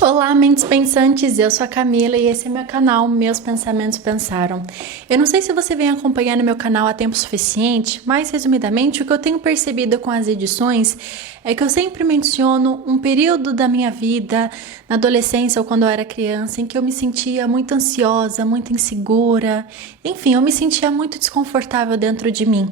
Olá, mentes pensantes, eu sou a Camila e esse é meu canal Meus Pensamentos Pensaram. Eu não sei se você vem acompanhando meu canal há tempo suficiente, mas resumidamente o que eu tenho percebido com as edições é que eu sempre menciono um período da minha vida, na adolescência ou quando eu era criança, em que eu me sentia muito ansiosa, muito insegura, enfim, eu me sentia muito desconfortável dentro de mim.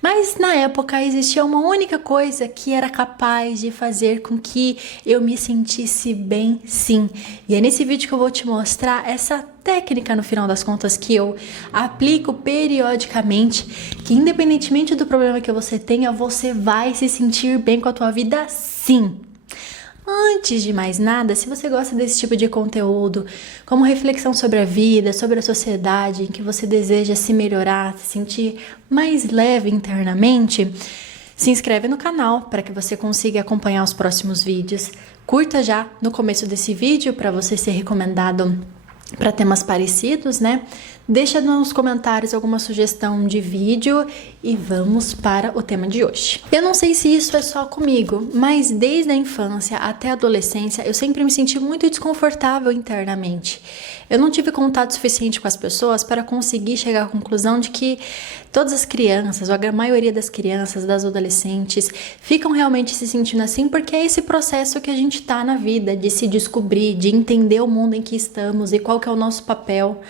Mas na época existia uma única coisa que era capaz de fazer com que eu me sentisse bem, sim. E é nesse vídeo que eu vou te mostrar essa técnica, no final das contas, que eu aplico periodicamente, que independentemente do problema que você tenha, você vai se sentir bem com a tua vida, sim. Antes de mais nada, se você gosta desse tipo de conteúdo, como reflexão sobre a vida, sobre a sociedade, em que você deseja se melhorar, se sentir mais leve internamente, se inscreve no canal para que você consiga acompanhar os próximos vídeos. Curta já no começo desse vídeo para você ser recomendado para temas parecidos, né? Deixa nos comentários alguma sugestão de vídeo e vamos para o tema de hoje. Eu não sei se isso é só comigo, mas desde a infância até a adolescência eu sempre me senti muito desconfortável internamente. Eu não tive contato suficiente com as pessoas para conseguir chegar à conclusão de que todas as crianças, ou a maioria das crianças, das adolescentes, ficam realmente se sentindo assim porque é esse processo que a gente tá na vida, de se descobrir, de entender o mundo em que estamos e qual que é o nosso papel.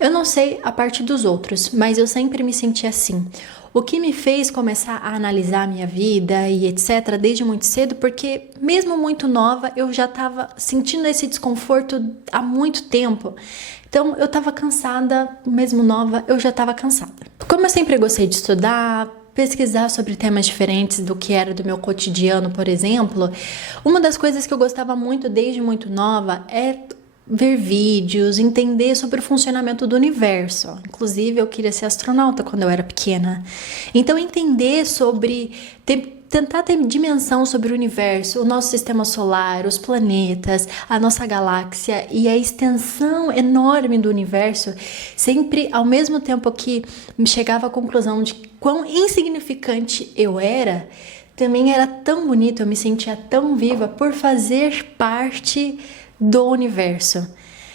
Eu não sei a parte dos outros, mas eu sempre me senti assim. O que me fez começar a analisar a minha vida e etc. desde muito cedo, porque mesmo muito nova eu já estava sentindo esse desconforto há muito tempo. Então eu estava cansada, mesmo nova eu já estava cansada. Como eu sempre gostei de estudar, pesquisar sobre temas diferentes do que era do meu cotidiano, por exemplo, uma das coisas que eu gostava muito desde muito nova é ver vídeos, entender sobre o funcionamento do universo. Inclusive, eu queria ser astronauta quando eu era pequena. Então, entender sobre, tentar ter dimensão sobre o universo, o nosso sistema solar, os planetas, a nossa galáxia e a extensão enorme do universo, sempre ao mesmo tempo que me chegava à conclusão de quão insignificante eu era, também era tão bonito, eu me sentia tão viva por fazer parte do universo.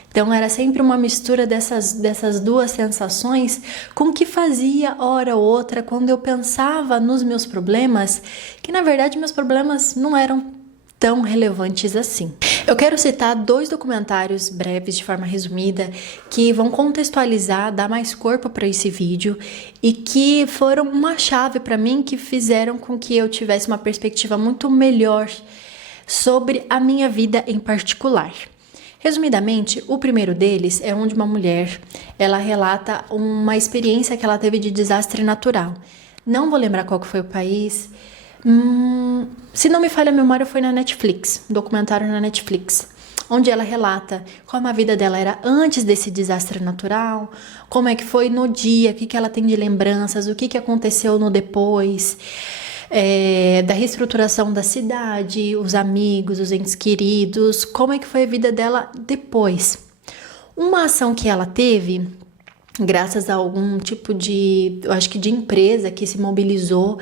Então era sempre uma mistura dessas duas sensações com que fazia hora ou outra quando eu pensava nos meus problemas, que na verdade meus problemas não eram tão relevantes assim. Eu quero citar 2 documentários breves de forma resumida que vão contextualizar, dar mais corpo para esse vídeo e que foram uma chave para mim, que fizeram com que eu tivesse uma perspectiva muito melhor sobre a minha vida em particular. Resumidamente, o primeiro deles é onde uma mulher, ela relata uma experiência que ela teve de desastre natural. Não vou lembrar qual que foi o país. Se não me falha a memória, foi na Netflix, um documentário na Netflix, onde ela relata como a vida dela era antes desse desastre natural, como é que foi no dia, o que ela tem de lembranças, o que aconteceu no depois. Da reestruturação da cidade, os amigos, os entes queridos, como é que foi a vida dela depois. Uma ação que ela teve, graças a algum tipo de, eu acho que de empresa que se mobilizou,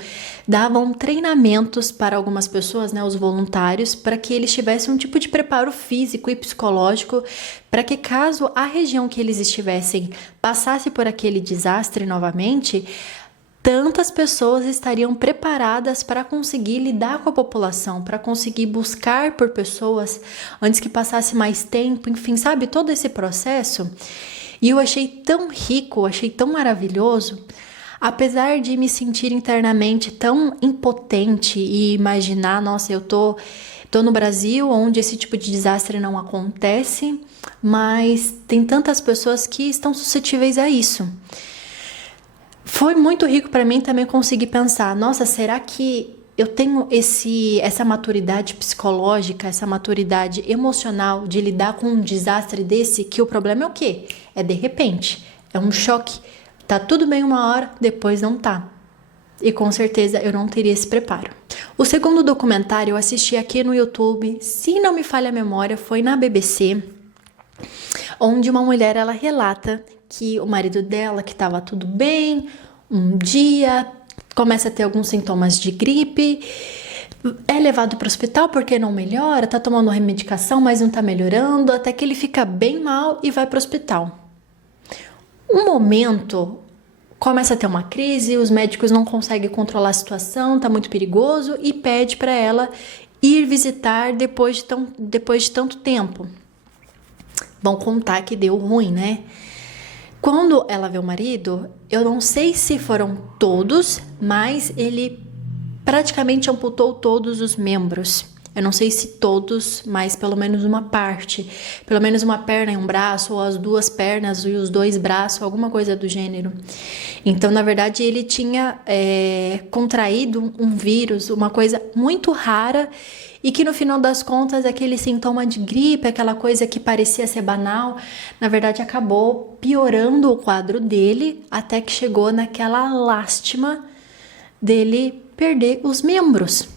davam treinamentos para algumas pessoas, né, os voluntários, para que eles tivessem um tipo de preparo físico e psicológico, para que caso a região que eles estivessem passasse por aquele desastre novamente, tantas pessoas estariam preparadas para conseguir lidar com a população, para conseguir buscar por pessoas antes que passasse mais tempo, enfim, sabe, todo esse processo. E eu achei tão rico, achei tão maravilhoso, apesar de me sentir internamente tão impotente e imaginar, nossa, eu tô no Brasil, onde esse tipo de desastre não acontece, mas tem tantas pessoas que estão suscetíveis a isso. Foi muito rico para mim também conseguir pensar, nossa, será que eu tenho essa maturidade psicológica, essa maturidade emocional de lidar com um desastre desse, que o problema é o quê? É de repente, é um choque. Tá tudo bem uma hora, depois não tá. E com certeza eu não teria esse preparo. O segundo documentário eu assisti aqui no YouTube, se não me falha a memória, foi na BBC, onde uma mulher, ela relata que o marido dela, que estava tudo bem, um dia começa a ter alguns sintomas de gripe, É levado para o hospital porque não melhora, tá tomando medicação, mas não tá melhorando, até que ele fica bem mal e vai para o hospital. Um momento começa a ter uma crise, os médicos não conseguem controlar a situação, tá muito perigoso e pede para ela ir visitar depois de tanto tempo. Vão contar que deu ruim, né? Quando ela vê o marido, eu não sei se foram todos, mas ele praticamente amputou todos os membros. Eu não sei se todos, mas pelo menos uma parte. Pelo menos uma perna e um braço, ou as duas pernas e os dois braços, alguma coisa do gênero. Então, na verdade, ele tinha contraído um vírus, uma coisa muito rara, e que no final das contas, aquele sintoma de gripe, aquela coisa que parecia ser banal, na verdade acabou piorando o quadro dele, até que chegou naquela lástima dele perder os membros.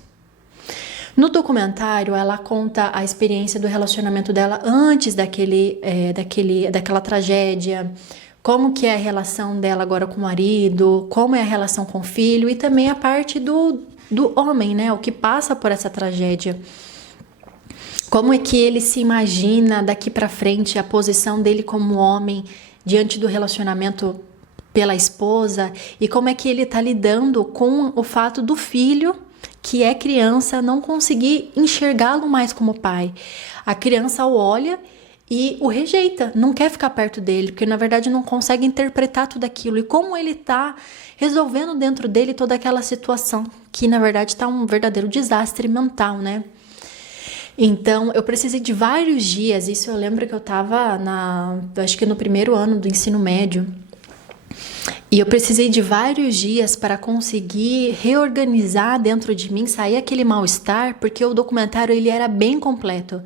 No documentário, ela conta a experiência do relacionamento dela antes daquela tragédia, como que é a relação dela agora com o marido, como é a relação com o filho e também a parte do homem, né? O que passa por essa tragédia. Como é que ele se imagina daqui para frente, a posição dele como homem diante do relacionamento pela esposa e como é que ele tá lidando com o fato do filho, que é criança, não conseguir enxergá-lo mais como pai. A criança o olha e o rejeita, não quer ficar perto dele, porque na verdade não consegue interpretar tudo aquilo. E como ele tá resolvendo dentro dele toda aquela situação, que na verdade tá um verdadeiro desastre mental, né? Então, eu precisei de vários dias, isso eu lembro que eu tava acho que no primeiro ano do ensino médio, e eu precisei de vários dias para conseguir reorganizar dentro de mim, sair aquele mal-estar, porque o documentário ele era bem completo.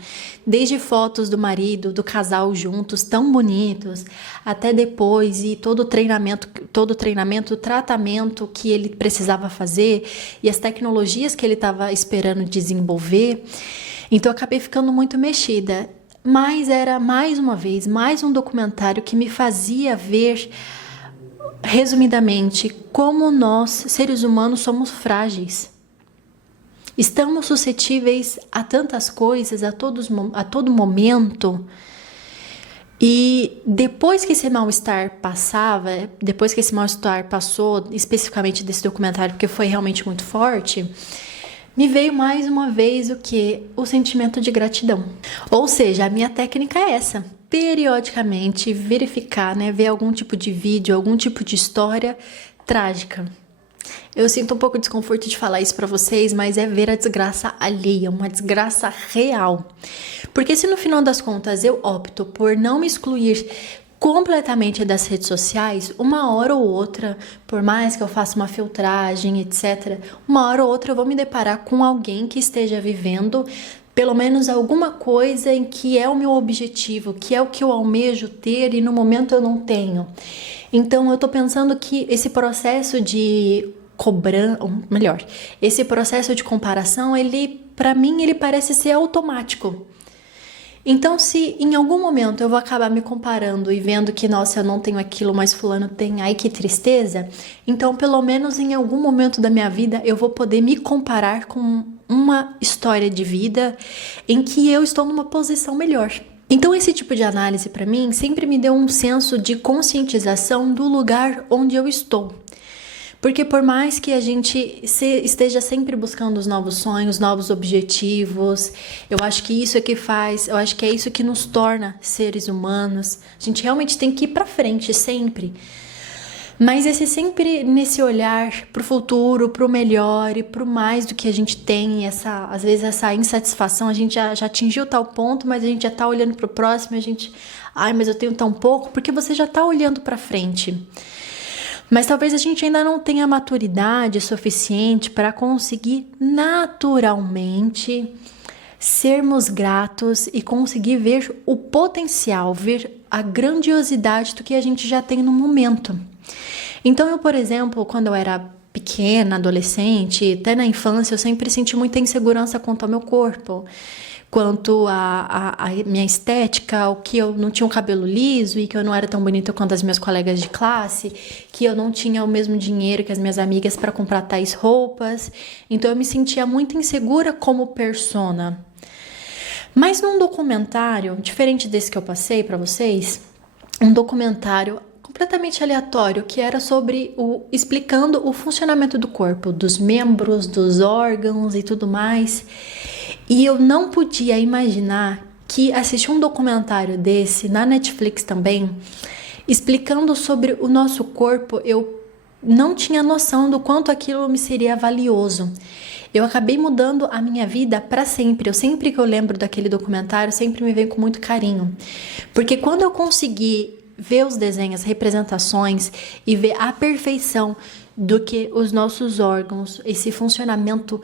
Desde fotos do marido, do casal juntos, tão bonitos, até depois e todo o treinamento, o tratamento que ele precisava fazer e as tecnologias que ele estava esperando desenvolver. Então eu acabei ficando muito mexida. Mas era mais uma vez, mais um documentário que me fazia ver, resumidamente, como nós, seres humanos, somos frágeis. Estamos suscetíveis a tantas coisas, a todo momento. E depois que esse mal-estar passou, especificamente desse documentário, porque foi realmente muito forte, me veio mais uma vez o sentimento de gratidão. Ou seja, a minha técnica é essa: periodicamente verificar, né, ver algum tipo de vídeo, algum tipo de história trágica. Eu sinto um pouco de desconforto de falar isso pra vocês, mas é ver a desgraça alheia, uma desgraça real. Porque se no final das contas eu opto por não me excluir completamente das redes sociais, uma hora ou outra, por mais que eu faça uma filtragem, etc., uma hora ou outra eu vou me deparar com alguém que esteja vivendo pelo menos alguma coisa em que é o meu objetivo, que é o que eu almejo ter e no momento eu não tenho. Então eu tô pensando que esse processo de esse processo de comparação, para mim, ele parece ser automático. Então, se em algum momento eu vou acabar me comparando e vendo que, nossa, eu não tenho aquilo, mas fulano tem, ai que tristeza, então pelo menos em algum momento da minha vida eu vou poder me comparar com uma história de vida em que eu estou numa posição melhor. Então esse tipo de análise para mim sempre me deu um senso de conscientização do lugar onde eu estou. Porque por mais que a gente esteja sempre buscando os novos sonhos, novos objetivos, eu acho que é isso que nos torna seres humanos. A gente realmente tem que ir pra frente sempre. Mas sempre nesse olhar pro futuro, pro melhor e pro mais do que a gente tem, às vezes essa insatisfação, a gente já atingiu tal ponto, mas a gente já tá olhando pro próximo, mas eu tenho tão pouco, porque você já tá olhando pra frente. Mas talvez a gente ainda não tenha maturidade suficiente para conseguir naturalmente sermos gratos e conseguir ver o potencial, ver a grandiosidade do que a gente já tem no momento. Então eu, por exemplo, quando eu era pequena, adolescente, até na infância, eu sempre senti muita insegurança quanto ao meu corpo. quanto a minha estética, o que eu não tinha um cabelo liso e que eu não era tão bonita quanto as minhas colegas de classe, que eu não tinha o mesmo dinheiro que as minhas amigas para comprar tais roupas. Então eu me sentia muito insegura como persona. Mas num documentário, diferente desse que eu passei para vocês, um documentário completamente aleatório, que era sobre explicando o funcionamento do corpo, dos membros, dos órgãos e tudo mais. E eu não podia imaginar que assistir um documentário desse na Netflix também, explicando sobre o nosso corpo, eu não tinha noção do quanto aquilo me seria valioso. Eu acabei mudando a minha vida para sempre. Sempre que eu lembro daquele documentário, sempre me vem com muito carinho. Porque quando eu consegui ver os desenhos, representações e ver a perfeição do que os nossos órgãos, esse funcionamento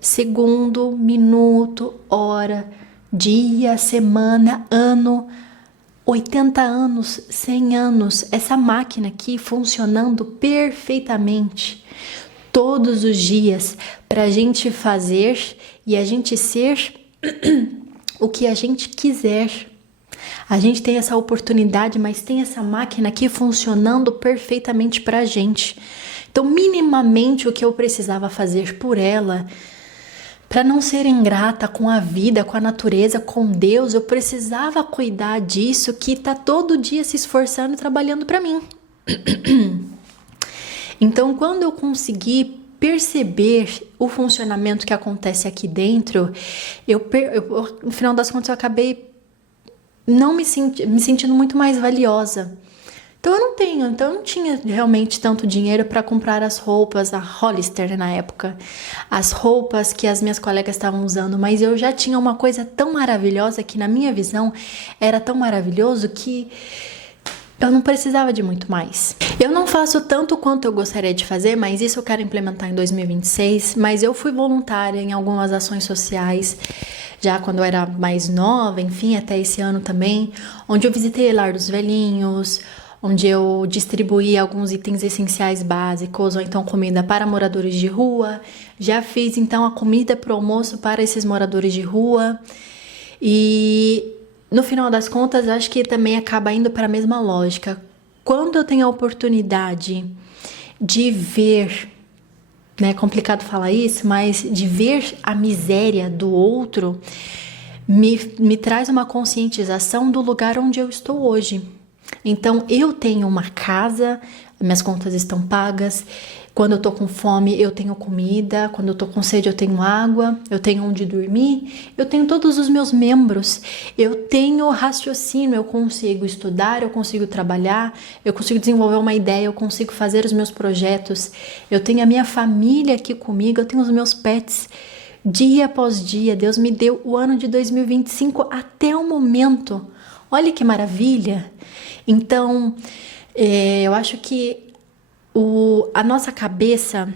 segundo, minuto, hora, dia, semana, ano, 80 anos, 100 anos, essa máquina aqui funcionando perfeitamente todos os dias para a gente fazer e a gente ser o que a gente quiser. A gente tem essa oportunidade, mas tem essa máquina aqui funcionando perfeitamente para a gente. Então, minimamente o que eu precisava fazer por ela, para não ser ingrata com a vida, com a natureza, com Deus, eu precisava cuidar disso que está todo dia se esforçando e trabalhando para mim. Então, quando eu consegui perceber o funcionamento que acontece aqui dentro, no final das contas eu acabei me sentindo muito mais valiosa. Então eu não tinha realmente tanto dinheiro para comprar as roupas, a Hollister na época, as roupas que as minhas colegas estavam usando, mas eu já tinha uma coisa tão maravilhosa que na minha visão era tão maravilhoso que eu não precisava de muito mais. Eu não faço tanto quanto eu gostaria de fazer, mas isso eu quero implementar em 2026, mas eu fui voluntária em algumas ações sociais, já quando eu era mais nova, enfim, até esse ano também, onde eu visitei lar dos velhinhos, onde eu distribuí alguns itens essenciais básicos, ou então comida para moradores de rua. Já fiz então a comida para o almoço para esses moradores de rua. E no final das contas, acho que também acaba indo para a mesma lógica. Quando eu tenho a oportunidade de ver, né, é complicado falar isso, mas de ver a miséria do outro, me traz uma conscientização do lugar onde eu estou hoje. Então, eu tenho uma casa, minhas contas estão pagas. Quando eu tô com fome, eu tenho comida. Quando eu tô com sede, eu tenho água. Eu tenho onde dormir. Eu tenho todos os meus membros. Eu tenho raciocínio. Eu consigo estudar, eu consigo trabalhar, eu consigo desenvolver uma ideia, eu consigo fazer os meus projetos. Eu tenho a minha família aqui comigo, eu tenho os meus pets. Dia após dia, Deus me deu o ano de 2025 até o momento. Olha que maravilha! Então, eu acho que a nossa cabeça,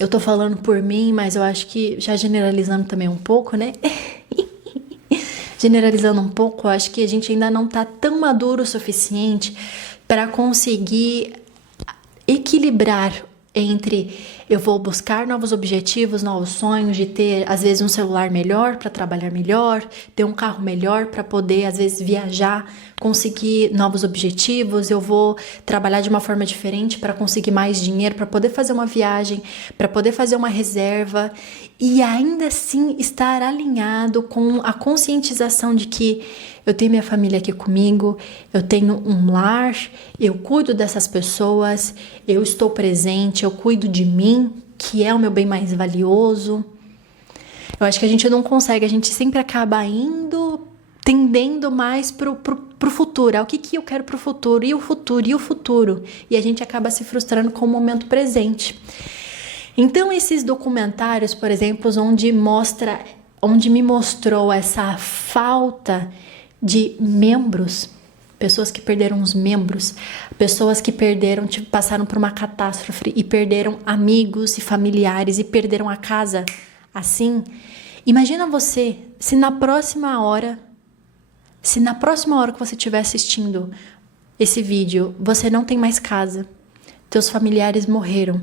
eu tô falando por mim, mas eu acho que já generalizando também um pouco, né? Generalizando um pouco, eu acho que a gente ainda não tá tão maduro o suficiente para conseguir equilibrar entre eu vou buscar novos objetivos, novos sonhos, de ter às vezes um celular melhor para trabalhar melhor, ter um carro melhor para poder às vezes viajar, conseguir novos objetivos, eu vou trabalhar de uma forma diferente para conseguir mais dinheiro, para poder fazer uma viagem, para poder fazer uma reserva e ainda assim estar alinhado com a conscientização de que eu tenho minha família aqui comigo, eu tenho um lar, eu cuido dessas pessoas, eu estou presente, eu cuido de mim, que é o meu bem mais valioso. Eu acho que a gente não consegue, a gente sempre acaba tendendo mais pro futuro. O que eu quero pro futuro? E o futuro? E o futuro? E a gente acaba se frustrando com o momento presente. Então, esses documentários, por exemplo, onde me mostrou essa falta de membros, pessoas que perderam os membros, pessoas que passaram por uma catástrofe e perderam amigos e familiares e perderam a casa. Assim, imagina você, se na próxima hora que você estiver assistindo esse vídeo, você não tem mais casa, teus familiares morreram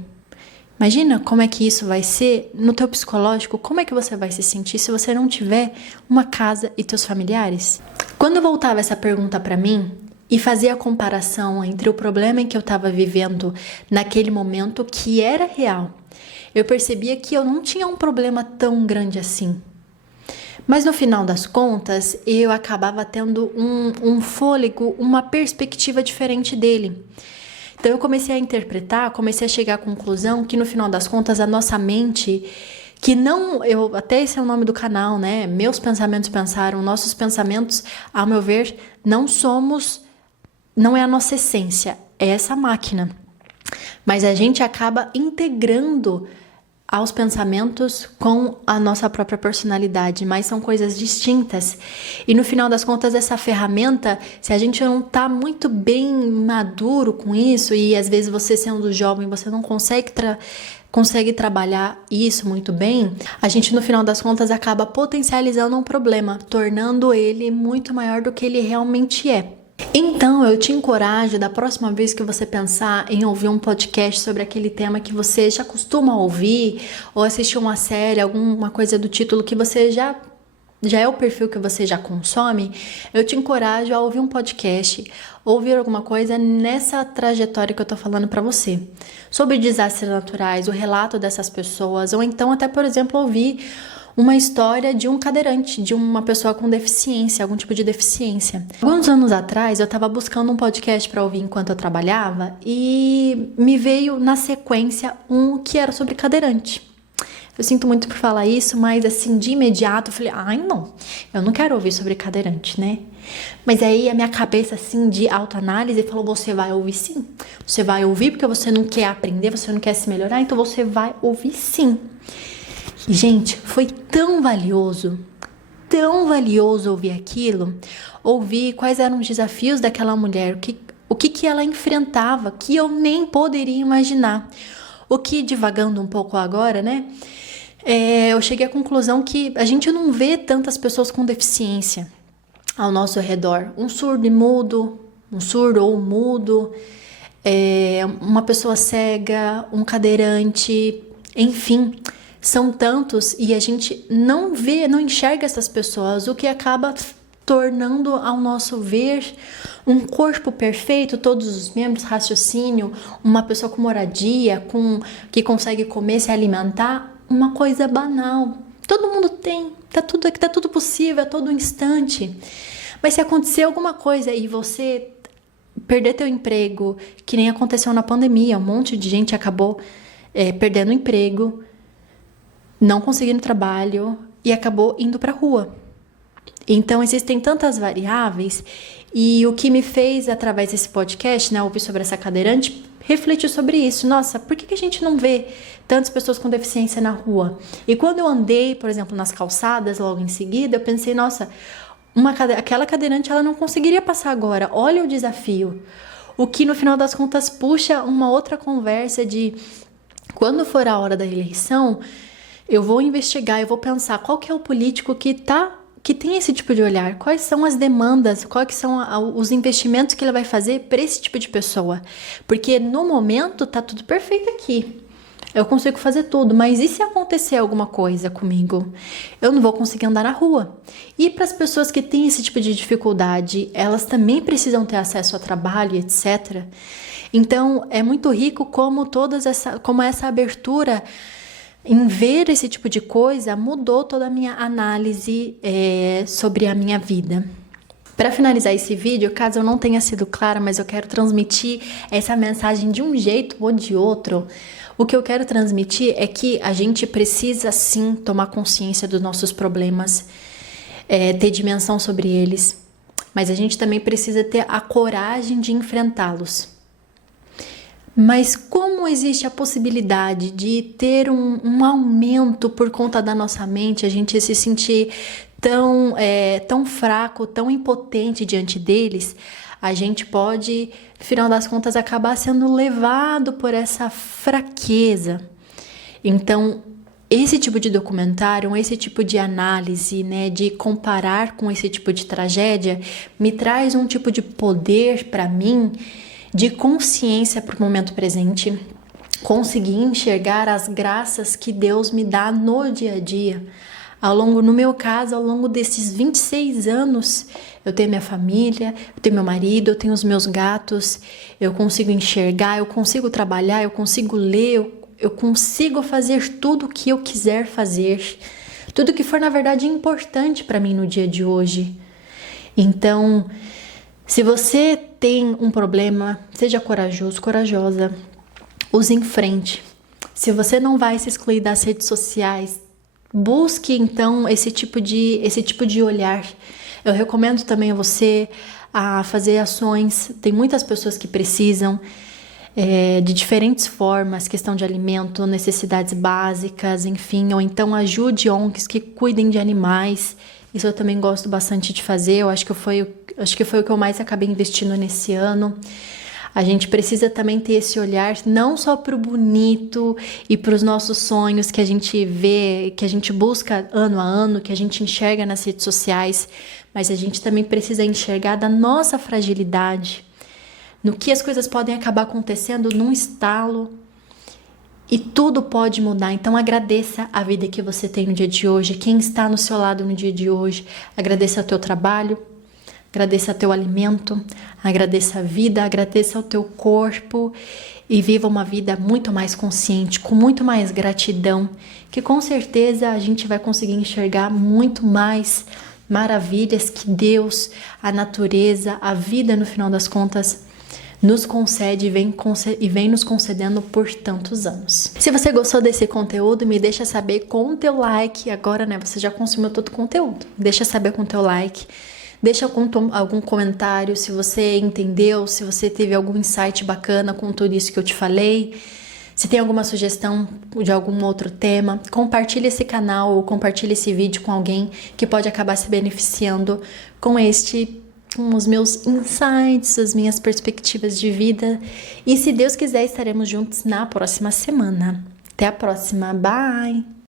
Imagina como é que isso vai ser no teu psicológico, como é que você vai se sentir se você não tiver uma casa e teus familiares? Quando eu voltava essa pergunta para mim e fazia a comparação entre o problema em que eu estava vivendo naquele momento, que era real, eu percebia que eu não tinha um problema tão grande assim. Mas no final das contas, eu acabava tendo um fôlego, uma perspectiva diferente dele. Então eu comecei a interpretar, comecei a chegar à conclusão que no final das contas a nossa mente, que não, até esse é o nome do canal, né? Meus pensamentos pensaram, nossos pensamentos, ao meu ver, não é a nossa essência, é essa máquina. Mas a gente acaba integrando aos pensamentos com a nossa própria personalidade, mas são coisas distintas. E no final das contas, essa ferramenta, se a gente não tá muito bem maduro com isso, e às vezes você sendo jovem, você não consegue trabalhar isso muito bem, a gente no final das contas acaba potencializando um problema, tornando ele muito maior do que ele realmente é. Então, eu te encorajo, da próxima vez que você pensar em ouvir um podcast sobre aquele tema que você já costuma ouvir, ou assistir uma série, alguma coisa do título que você já é o perfil que você já consome, eu te encorajo a ouvir um podcast, ouvir alguma coisa nessa trajetória que eu tô falando pra você, sobre desastres naturais, o relato dessas pessoas, ou então até, por exemplo, ouvir uma história de um cadeirante, de uma pessoa com deficiência, algum tipo de deficiência. Alguns anos atrás, eu estava buscando um podcast para ouvir enquanto eu trabalhava e me veio na sequência um que era sobre cadeirante. Eu sinto muito por falar isso, mas assim, de imediato eu falei, não, eu não quero ouvir sobre cadeirante, né? Mas aí a minha cabeça assim de autoanálise falou, você vai ouvir sim. Você vai ouvir porque você não quer aprender, você não quer se melhorar, então você vai ouvir sim. Gente, foi tão valioso ouvir aquilo, ouvir quais eram os desafios daquela mulher, o que ela enfrentava, que eu nem poderia imaginar. O que, divagando um pouco agora, né, eu cheguei à conclusão que a gente não vê tantas pessoas com deficiência ao nosso redor. Um surdo ou mudo, uma pessoa cega, um cadeirante, enfim. São tantos e a gente não enxerga essas pessoas, o que acaba tornando ao nosso ver um corpo perfeito, todos os membros, raciocínio, uma pessoa com moradia, que consegue comer, se alimentar, uma coisa banal. Todo mundo tem, tá tudo possível a todo instante. Mas se acontecer alguma coisa e você perder teu emprego, que nem aconteceu na pandemia, um monte de gente acabou perdendo o emprego, não conseguindo trabalho e acabou indo para a rua. Então, existem tantas variáveis e o que me fez, através desse podcast, né, ouvir sobre essa cadeirante, refletir sobre isso. Nossa, por que a gente não vê tantas pessoas com deficiência na rua? E quando eu andei, por exemplo, nas calçadas, logo em seguida, eu pensei, nossa, aquela cadeirante ela não conseguiria passar agora. Olha o desafio. O que, no final das contas, puxa uma outra conversa de quando for a hora da eleição, eu vou investigar, eu vou pensar qual que é o político que tem esse tipo de olhar, quais são as demandas, quais são os investimentos que ele vai fazer para esse tipo de pessoa. Porque no momento tá tudo perfeito aqui. Eu consigo fazer tudo, mas e se acontecer alguma coisa comigo? Eu não vou conseguir andar na rua. E para as pessoas que têm esse tipo de dificuldade, elas também precisam ter acesso a trabalho, etc. Então, é muito rico como essa abertura em ver esse tipo de coisa mudou toda a minha análise sobre a minha vida. Para finalizar esse vídeo, caso eu não tenha sido clara, mas eu quero transmitir essa mensagem de um jeito ou de outro, o que eu quero transmitir é que a gente precisa sim tomar consciência dos nossos problemas, ter dimensão sobre eles, mas a gente também precisa ter a coragem de enfrentá-los. Mas como existe a possibilidade de ter um aumento por conta da nossa mente, a gente se sentir tão fraco, tão impotente diante deles, a gente pode, no final das contas, acabar sendo levado por essa fraqueza. Então, esse tipo de documentário, esse tipo de análise, né, de comparar com esse tipo de tragédia, me traz um tipo de poder para mim, de consciência para o momento presente, conseguir enxergar as graças que Deus me dá no dia a dia. No meu caso, ao longo desses 26 anos, eu tenho minha família, eu tenho meu marido, eu tenho os meus gatos, eu consigo enxergar, eu consigo trabalhar, eu consigo ler, eu consigo fazer tudo o que eu quiser fazer, tudo que for, na verdade, importante para mim no dia de hoje. Então, se você tem um problema, seja corajoso, corajosa, use em frente. Se você não vai se excluir das redes sociais, busque então esse tipo de olhar. Eu recomendo também a você a fazer ações. Tem muitas pessoas que precisam de diferentes formas, questão de alimento, necessidades básicas, enfim, ou então ajude ONGs que cuidem de animais. Isso eu também gosto bastante de fazer. Eu acho que foi o que eu mais acabei investindo nesse ano. A gente precisa também ter esse olhar não só para o bonito e para os nossos sonhos que a gente vê, que a gente busca ano a ano, que a gente enxerga nas redes sociais, mas a gente também precisa enxergar da nossa fragilidade, no que as coisas podem acabar acontecendo num estalo e tudo pode mudar. Então agradeça a vida que você tem no dia de hoje, quem está no seu lado no dia de hoje, agradeça o teu trabalho, agradeça teu alimento, agradeça a vida, agradeça ao teu corpo e viva uma vida muito mais consciente, com muito mais gratidão, que com certeza a gente vai conseguir enxergar muito mais maravilhas que Deus, a natureza, a vida no final das contas nos concede e vem nos concedendo por tantos anos. Se você gostou desse conteúdo, me deixa saber com o teu like. Agora, você já consumiu todo o conteúdo. Deixa saber com o teu like. Deixa algum comentário se você entendeu, se você teve algum insight bacana com tudo isso que eu te falei. Se tem alguma sugestão de algum outro tema, compartilhe esse canal ou compartilhe esse vídeo com alguém que pode acabar se beneficiando com os meus insights, as minhas perspectivas de vida. E se Deus quiser, estaremos juntos na próxima semana. Até a próxima. Bye!